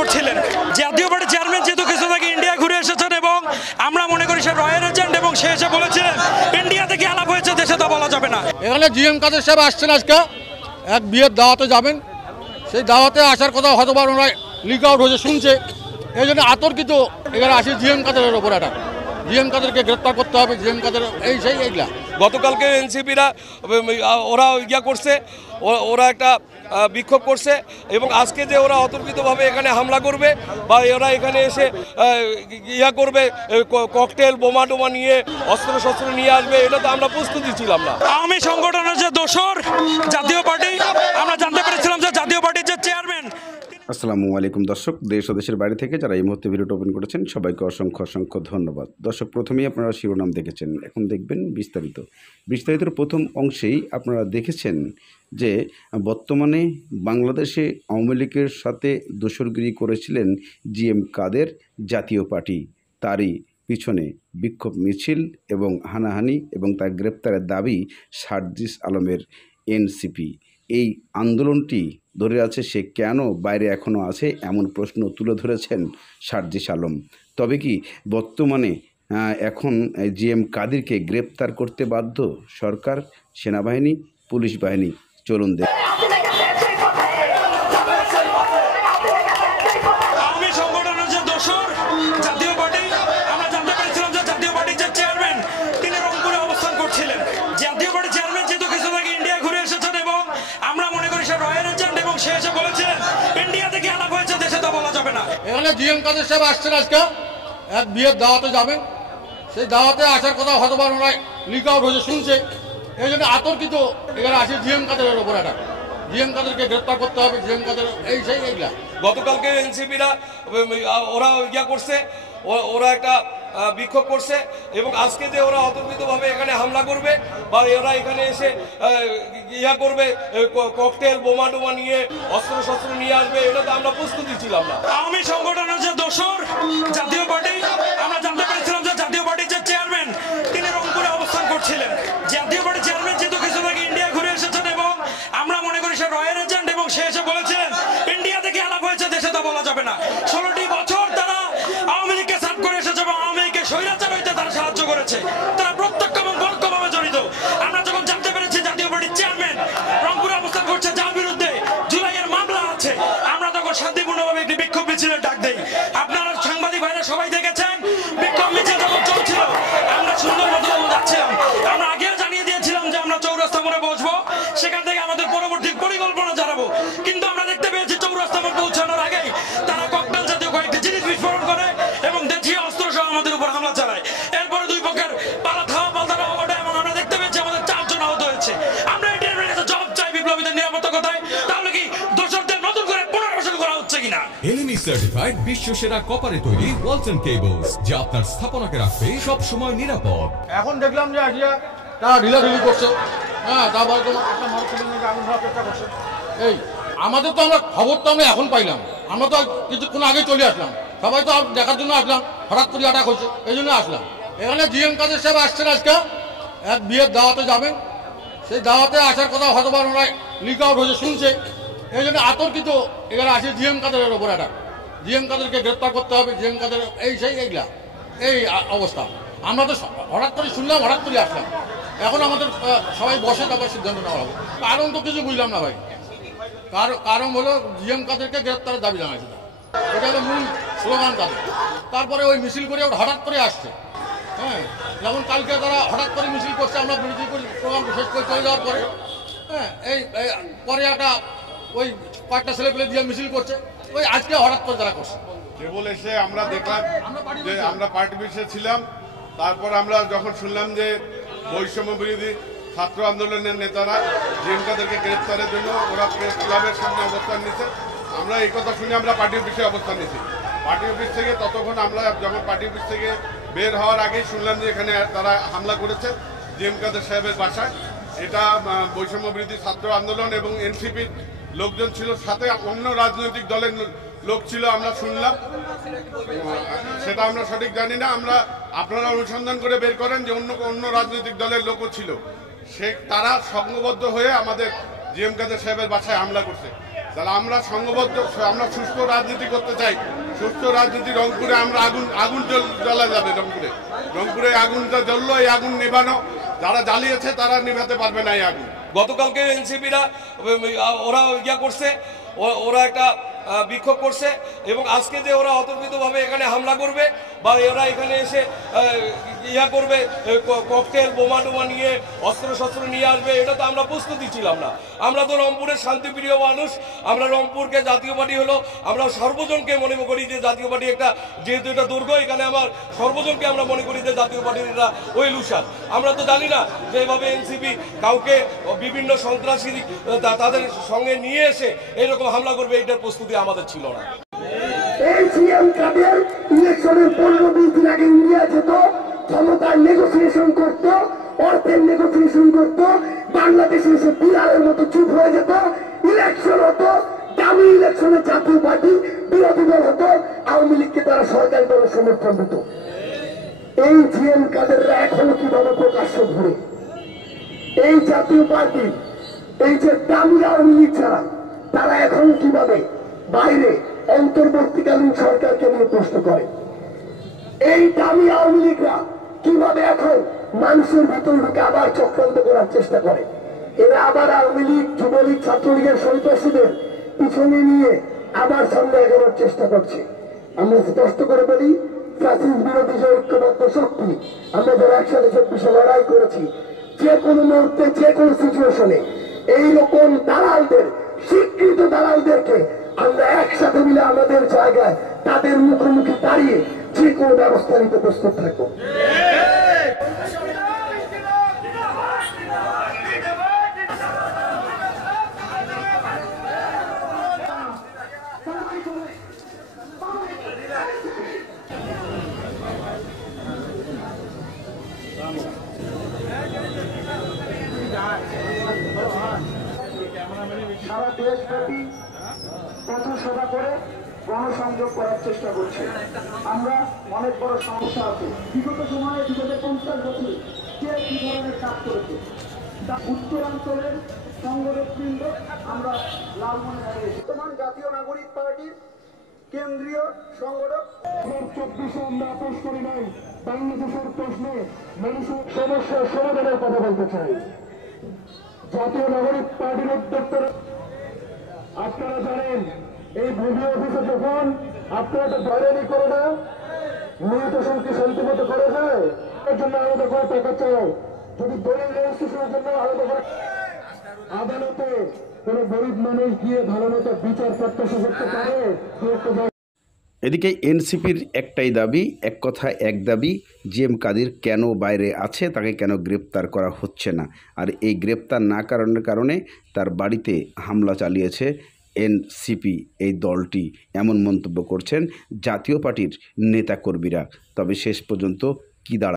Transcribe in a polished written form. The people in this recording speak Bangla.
করছিলেন। জাতীয় পার্টির চেয়ারম্যান যেহেতু কিছুদিন আগে ইন্ডিয়া ঘুরে এসেছেন এবং আমরা মনে করি সে রয়্যাল এজেন্ট এবং সে এসে বলেছিলেন ইন্ডিয়া থেকে আলাপ হয়েছে, দেশে তা বলা যাবে না। এখানে জিএম কাদের সাহেব আসছেন, আজকে এক বিয়ের দাওয়াতে যাবেন, সেই দাওয়াতে আসার কথা হয়তো বা ওনারা লিক আউট হয়েছে শুনছে, এই জন্য আতর্কিত এখানে আসি জিএম কাদের ওপর একটা জিএম কাদেরকে গ্রেপ্তার করতে হবে, জিএম কাদের এই সেই এইগুলা। গতকালকে এনসিপিরা ওরা ইয়া করছে, ওরা একটা বিক্ষোভ করছে এবং আজকে যে ওরা অতর্কিতভাবে এখানে হামলা করবে বা ওরা এখানে এসে ইয়া করবে, ককটেল বোমা টোমা নিয়ে অস্ত্র শস্ত্র নিয়ে আসবে, এটা তো আমরা প্রস্তুতি ছিলাম না। আওয়ামী সংগঠনের যে দোসর জাতীয় পার্টি, আমরা জানতে পেরেছিলাম যে জাতীয় পার্টির যে চেয়ারম্যান। আসসালামু আলাইকুম দর্শক, দেশ ও দেশের বাইরে থেকে যারা এই মুহূর্তে ভিডিওটা ওপেন করেছেন সবাইকে অসংখ্য অসংখ্য ধন্যবাদ। দর্শক, প্রথমেই আপনারা শিরোনাম দেখেছেন, এখন দেখবেন বিস্তারিতর প্রথম অংশেই আপনারা দেখেছেন যে বর্তমানে বাংলাদেশে আওয়ামী লীগের সাথে দোসরগিরি করেছিলেন জিএম কাদের জাতীয় পার্টি, তারই পিছনে বিক্ষোভ মিছিল এবং হানাহানি এবং তার গ্রেপ্তারের দাবি সার্জিস আলমের এনসিপি। এই আন্দোলনটি ধরে আছে, সে কেন বাইরে এখনও আছে এমন প্রশ্ন তুলে ধরেছেন সার্জিস আলম। তবে কি বর্তমানে এখন জিএম কাদেরকে গ্রেপ্তার করতে বাধ্য সরকার, সেনাবাহিনী, পুলিশ বাহিনী? চলুন দেখ। আওয়ামী সংগঠনের যে দোসর জাতীয় পার্টি, আমরা জানতে পেরেছিলাম যে জাতীয় পার্টির যে চেয়ারম্যান তিনি রংপুরে অবস্থান করছিলেন। জাতীয় পার্টির চেয়ারম্যান যেহেতু কিছুদিন আগে ইন্ডিয়া ঘুরে এসেছেন এবং আমরা মনে করি সে রয়্যাল এজেন্ট এবং সে এসে বলেছিলেন ইন্ডিয়া থেকে আলাপ হয়েছে, দেশে তা বলা যাবে না। এখানে জিএম কাদের সাহেব আসছেন, আজকে এক বিয়ের দাওয়াতে যাবেন, সেই দাওয়াতে আসার কথা হয়তো বা ওনারা লিক আউট হয়েছে শুনছে, এই জন্য আতর্কিত এখানে আসি জিএম কাদের ওপর একটা জিএম কাদেরকে গ্রেপ্তার করতে হবে, জিএম কাদের এই সেই এইগুলা। গতকালকে এনসিপিরা ওরা ইয়া করছে, ওরা একটা বিক্ষোভ করছে এবং আজকে যে ওরা অতর্কিতভাবে এখানে হামলা করবে বা ওরা এখানে এসে ইয়া করবে, ককটেল বোমা টোমা নিয়ে অস্ত্র শস্ত্র নিয়ে আসবে, এটা তো আমরা প্রস্তুতি ছিলাম না। আওয়ামী সংগঠনের যে দোসর জাতীয় পার্টি, আমরা জানতে পেরেছিলাম যে জাতীয় পার্টির যে চেয়ারম্যান তিনি রংপুরে অবস্থান করছিলেন। জাতীয় পার্টির চেয়ারম্যান যেহেতু কিছুদিন আগে ইন্ডিয়া ঘুরে এসেছেন এবং আমরা মনে করি সে রয়্যাল এজেন্ট এবং সে এসে বলেছিলেন ইন্ডিয়া থেকে আলাপ হয়েছে, দেশে তা বলা যাবে না। 16টি বছর তারা আওয়ামী লীগকে সাথ করে এসেছে এবং আওয়ামী লীগকে স্বৈরাচার হইতে তারা সাহায্য করেছে, তারা প্রত্যক্ষ এবং পরোক্ষভাবে জড়িত। আমরা যখন জানতে পেরেছি জাতীয় পার্টির চেয়ারম্যান রংপুরে অবস্থান করছে, যার বিরুদ্ধে জুলাইয়ের মামলা আছে, আমরা তখন শান্তিপূর্ণভাবে একটি বিক্ষোভ মিছিলের ডাক দেই। আপনারা সাংবাদিক ভাইরা সবাই দেখেছেন বিক্ষোভ মিছিল যখন চলছিল, আমরা সুন্দর মতো যাচ্ছিলাম। আমরা আগেও জানিয়ে দিয়েছিলাম যে আমরা চৌরাস্তা মোড়ে বসবো, সেখান থেকে আমাদের পরবর্তী পরিকল্পনা জানাবো, কিন্তু আমরা দেখতে পেয়েছি চৌরাস্তা মোড় পৌঁছানোর আগেই তারা ককটেল জাতীয় কয়েকটি জিনিস বিস্ফোরণ করে এবং দেশীয় অস্ত্র সহ আমাদের উপর হামলা চালায়। এরপরে দুই পক্ষের পাল্টা ওঠে এবং আমরা দেখতে পেয়েছি আমাদের 4 জন আহত হয়েছে। আমরা এটির কাছে জবাব চাই বিপ্লবীদের নিরাপত্তা কথায়, তাহলে কি দোষরদের নতুন করে পুনর্বাসন করা হচ্ছে কিনা? এলএনই সার্টিফাইড বিশ্বসেরা কপারে তৈরি ওয়ালটন কেবলস, যা আপনার স্থাপনাকে রাখবে সব সময় নিরাপদ। এখন দেখলাম যে আসিয়া তারা ঢিলাঢিলি করছে, হ্যাঁ, তারপরে একটা মানুষের আগুন ধরার চেষ্টা করছে। এই আমাদের তো আমরা খবর তো আমরা এখন পাইলাম, আমরা তো কিছুক্ষণ আগে চলে আসলাম, সবাই তো দেখার জন্য আসলাম, হঠাৎ করে অ্যাটাক হয়েছে এই জন্য আসলাম। এখানে জিএম কাদের সাহেব আসছেন, আজকে এক বিয়ের দাওয়াতে যাবেন, সেই দাওয়াতে আসার কথা হয়তো বা ওনারা লিক আউট হয়েছে শুনছে, এই জন্য আতর্কিত এখানে আসি জিএম কাদের ওপর একটা জিএম কাদেরকে গ্রেপ্তার করতে হবে, জিএম কাদের এই সেই এইগুলা। এই অবস্থা আমরা তো হঠাৎ করে শুনলাম, হঠাৎ করে আসলাম। এখন আমাদের সবাই বসে তারপর সিদ্ধান্ত নেওয়া হবে। কারণ তো কিছু বুঝলাম না ভাই, কারণ হলো জিএম কাদেরকে গ্রেপ্তারের দাবি জানাইছে, এটা হলো মূল স্লোগান তাদের। তারপরে ওই মিছিল করে হঠাৎ করে আসছে, হ্যাঁ, যেমন কালকে তারা হঠাৎ করে মিছিল করছে, আমরা মিছিল করে প্রোগ্রাম শেষ করে চলে যাওয়ার পরে, হ্যাঁ, এই পরে একটা ওই কয়েকটা ছেলে পেলে দিয়ে মিছিল করছে, ওই আজকে হঠাৎ করে তারা করছে। কেবল এসে আমরা দেখলাম যে আমরা পার্টি অফিসে ছিলাম, তারপর আমরা যখন শুনলাম যে বৈষম্য বিরোধী ছাত্র আন্দোলনের নেতারা জিএম কাদেরকে গ্রেপ্তারের জন্য ওরা প্রেস ক্লাবের সামনে অবস্থান নিচ্ছে, আমরা এই কথা শুনে আমরা পার্টি অফিসে অবস্থান নিয়েছি। পার্টি অফিস থেকে ততক্ষণ আমরা যখন পার্টি অফিস থেকে বের হওয়ার আগেই শুনলাম যে এখানে তারা হামলা করেছে জিএম কাদের সাহেবের বাসায়। এটা বৈষম্য বিরোধী ছাত্র আন্দোলন এবং এনসিপির লোকজন ছিল, সাথে অন্য রাজনৈতিক দলের লোক ছিল, আমরা শুনলাম। সেটা আমরা সঠিক জানি না, আমরা আপনারা অনুসন্ধান করে বের করেন যে অন্য রাজনৈতিক দলের লোকও ছিল, তারা সংঘবদ্ধ হয়ে আমাদের জিএম কাদের সাহেবের বাসায় হামলা করছে। তাহলে আমরা সংঘবদ্ধ, আমরা সুস্থ রাজনীতি করতে চাই। সুস্থ রাজনীতি রংপুরে আমরা আগুন জ্বলা যাবে। রংপুরে আগুনটা জ্বললো, এই আগুন নেভানো, যারা জ্বালিয়েছে তারা নেভাতে পারবে না এই আগুন। গতকালকে এনসিপিরা ওরা করছে, ওরা একটা বিক্ষোভ করছে এবং আজকে যে ওরা অতর্কিতভাবে এখানে হামলা করবে বা ওরা এখানে এসে করবে, ককটেল বোমা টোমা নিয়ে অস্ত্র নিয়ে আসবে, এটা তো আমরা প্রস্তুতি ছিলাম না। আমরা তো রংপুরের শান্তিপ্রিয় মানুষ, আমরা রংপুরকে জাতীয় পার্টি হলো, আমরা সর্বজনকে মনে করি যে জাতীয় পার্টি একটা, যেহেতু এটা দুর্গ, এখানে আমার সর্বজনকে আমরা মনে করি যে জাতীয় পার্টির এটা ওয়েলুশন। আমরা তো জানি না যে এভাবে এনসিপি কাউকে বিভিন্ন সন্ত্রাসী তাদের সঙ্গে নিয়ে এসে এরকম হামলা করবে, এটার প্রস্তুতি আমাদের ছিল না। এই জিএম কাদের ইলেকশনের 15-20 দিন আগে ইন্ডিয়া যেত, ক্ষমতার নেগোসিয়েশন করত, অর্থের নেগোসিয়েশন করত, বাংলাদেশে এসে বিড়ালের মতো চুপ হয়ে যেত, ইলেকশন হতো, দামি ইলেকশনে জাতীয় পার্টি বিরোধী দল হতো, আওয়ামী লীগকে তারা সরকারি দলের সমর্থন দিত। এই জিএম কাদেররা এখনো কিভাবে প্রকাশ্য ঘুরে এই জাতীয় পার্টি, এই যে দামি আওয়ামী লীগ ছাড়া তারা এখন কিভাবে বাইরে অন্তর্বর্তীকালীন সরকারকে নিয়ে প্রশ্ন করে? এই দামি আওয়ামী লীগরা কিভাবে এখন মানুষের ভিতর ঢুকে আবার চক্রান্ত করার চেষ্টা করে? এরা আবার আওয়ামী লীগ, যুবলীগ, ছাত্রলীগের সন্ত্রাসীদের পিছনে নিয়ে আবার সামনে এগোনোর চেষ্টা করছে। আমরা স্পষ্ট করে বলি, ফ্যাসিস্ট বিরোধী যে ঐক্যবদ্ধ শক্তি, আমরা যারা একসাথে 24 লড়াই করেছি, যে কোনো মুহূর্তে যে কোনো সিচুয়েশনে এইরকম দালালদের, স্বীকৃত দালালদেরকে আমরা একসাথে মিলে আমাদের জায়গায় তাদের মুখোমুখি দাঁড়িয়ে যে কোনো ব্যবস্থা নিতে প্রস্তুত থাকবো। সারা দেশব্যাপী পথসভা করে গণসংযোগ করার চেষ্টা করছে। আমরা অনেক বড় সমস্যা আছে। বিগত সময়ে 2050 বছর কে কি ধরনের কাজ করেছে, উত্তরাঞ্চলের সংগঠনবৃন্দ আমরা লালমনিরহাটে বর্তমান জাতীয় নাগরিক পার্টির কেন্দ্রীয় সংগঠক 2024 আমরা আপোষ করি নাই। বাংলাদেশের প্রশ্নে মানুষের সমস্যার সমাধানের কথা বলতে চাই। জাতীয় নাগরিক পার্টির উদ্যোক্তারা, আপনারা জানেন এই ভূমি অফিসে যখন আপনারা তো বাইরে করে না, মৃত সংখ্যা শান্তিমতো করা যায়, এর জন্য আলাদা করে টাকা চাও। যদি দলিল রেজিস্ট্রেশনের জন্য আলাদা করে আদালতে কোন গরিব মানুষ গিয়ে ভালো মতো বিচার প্রত্যাশা করতে পারে। এদিকে এনসিপির একটাই দাবি, এক কথা এক দাবি, জিএম কাদের কেন বাইরে আছে, তাকে কেন গ্রেপ্তার করা হচ্ছে না। আর এই গ্রেপ্তার না করার কারণে তার বাড়িতে হামলা চালিয়েছে এনসিপি এই দলটি, এমন মন্তব্য করছেন জাতীয় পার্টির নেতাকর্মীরা। তবে শেষ পর্যন্ত কী দাঁড়ায়